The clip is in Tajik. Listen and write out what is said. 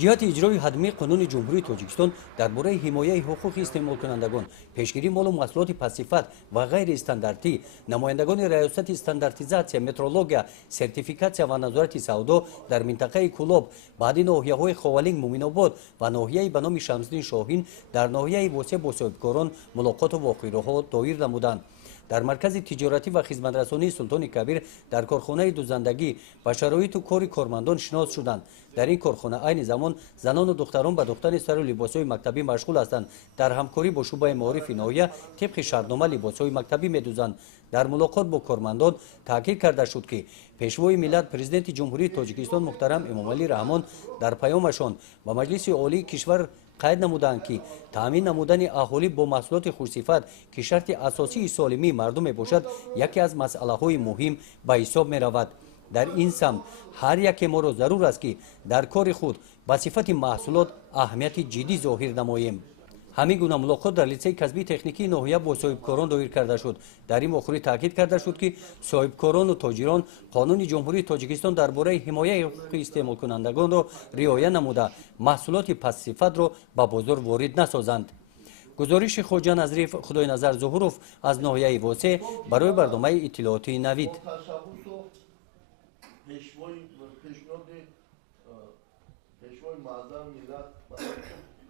ҷиҳати иҷрои ҳатмии қонуни ҷумҳурии тоҷикистон дар бораи ҳимояи ҳуқуқи истеъмолкунандагон пешгирии молу маҳсулоти пастсифат ва ғайристандартӣ намояндагони раёсати стандартизатсия метрология сертификатсия ва назорати савдо дар минтақаи кӯлоб баъди ноҳияҳои ховалинг муминобод ва ноҳияи ба номи шамсиддин шоҳин дар ноҳияи восеъ бо соҳибкорон мулоқоту воқеъроҳо доир намуданд. дар маркази тиҷоратӣ ва хизматрасонии Султони Кабир дар корхонаи дузандагӣ ба шароиту кори кормандон шинос шуданд. дар ин корхона айни замон занону духтарон ба духтани сару либосҳои мактабӣ машғул ҳастанд. дар ҳамкорӣ бо шуъбаи маорифи ноҳия тибқи шартнома либосҳои мактабӣ медӯзанд. дар мулоқот бо кормандон таъкид карда шуд ки пешвои миллат президенти ҷумҳурии тоҷикистон муҳтарам эмомалӣ раҳмон дар паёмашон ба маҷлиси олии кишвар қайд намуданд ки таъмин намудани аҳолӣ бо маҳсулоти хушсифат ки шарти асосии солимии мардум мебошад яке аз масъалаҳои муҳим ба ҳисоб меравад. дар ин самт ҳар яке моро зарур аст ки дар кори худ ба сифати маҳсулот аҳамияти ҷиддӣ зоҳир намоем. ҳамин гуна мулоқот дар литсеи касбии техникии ноҳия бо соҳибкорон доир карда шуд. дар ин мохӯрӣ таъкид карда шуд ки соҳибкорону тоҷирон қонуни ҷумҳурии тоҷикистон дар бораи ҳимояи ҳуқуқи истеъмолкунандагонро риоя намуда маҳсулоти пастсифатро ба бозор ворид насозанд. гузориши хоҷа Назриф Худойназар Зуҳуров аз ноҳияи восеъ барои барномаи иттилоотии Навид. پیشوای معظم ملت